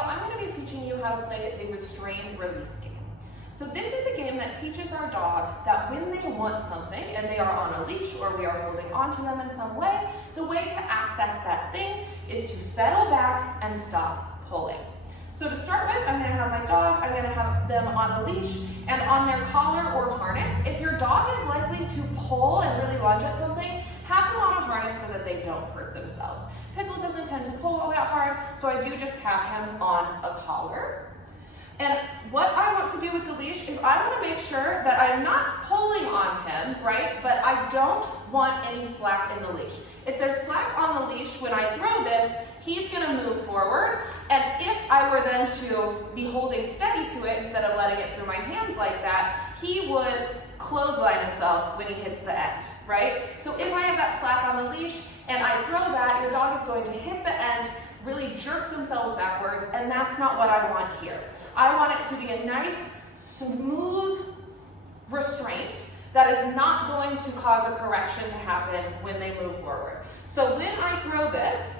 I'm going to be teaching you how to play the Restrained release game. So this is a game that teaches our dog that when they want something and they are on a leash or we are holding onto them in some way, the way to access that thing is to settle back and stop pulling. So to start with, I'm going to have my dog, I'm going to have them on a leash and on their collar or harness. If your dog is likely to pull and really lunge at something, have them on a harness so that they don't hurt themselves. Pickle doesn't tend to pull all that hard, so I do just have him on a collar. And what I want to do with the leash is I want to make sure that I'm not pulling on him, right? But I don't want any slack in the leash. If there's slack on the leash when I throw this, he's going to move forward. And if I were then to be holding steady to it instead of letting it through my hands like that, he would clothesline himself when he hits the end, right? So if I have that slack on the leash and I throw that, your dog is going to hit the end, really jerk themselves backwards, and that's not what I want here. I want it to be a nice, smooth restraint that is not going to cause a correction to happen when they move forward. So when I throw this,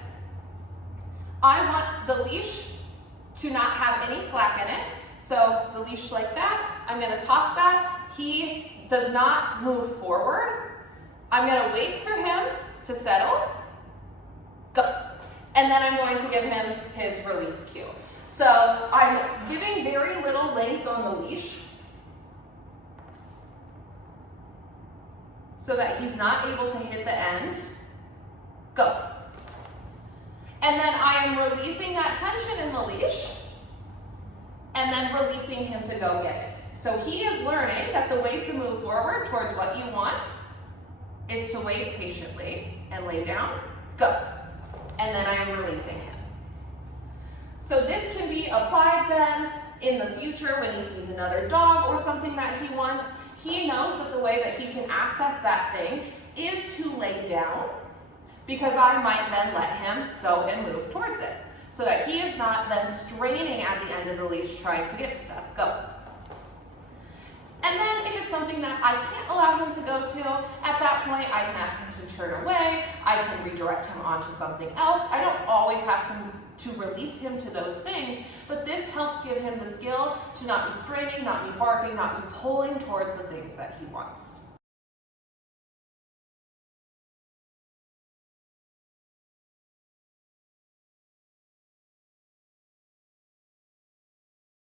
I want the leash to not have any slack in it. So the leash like that, I'm going to toss that. He does not move forward. I'm going to wait for him to settle. Go. And then I'm going to give him his release cue. So I'm giving very little length on the leash so that he's not able to hit the end. Go. And then I am releasing that tension in the leash and then releasing him to go get it. So he is learning that the way to move forward towards what you want is to wait patiently and lay down. Go. And then I am releasing him. So this can be applied then in the future when he sees another dog or something that he wants. He knows that the way that he can access that thing is to lay down, because I might then let him go and move towards it so that he is not then straining at the end of the leash trying to get to stuff. Go. And then if it's something that I can't allow him to go to, at that point I can ask him to turn away, I can redirect him onto something else. I don't always have to release him to those things, but this helps give him the skill to not be straining, not be barking, not be pulling towards the things that he wants.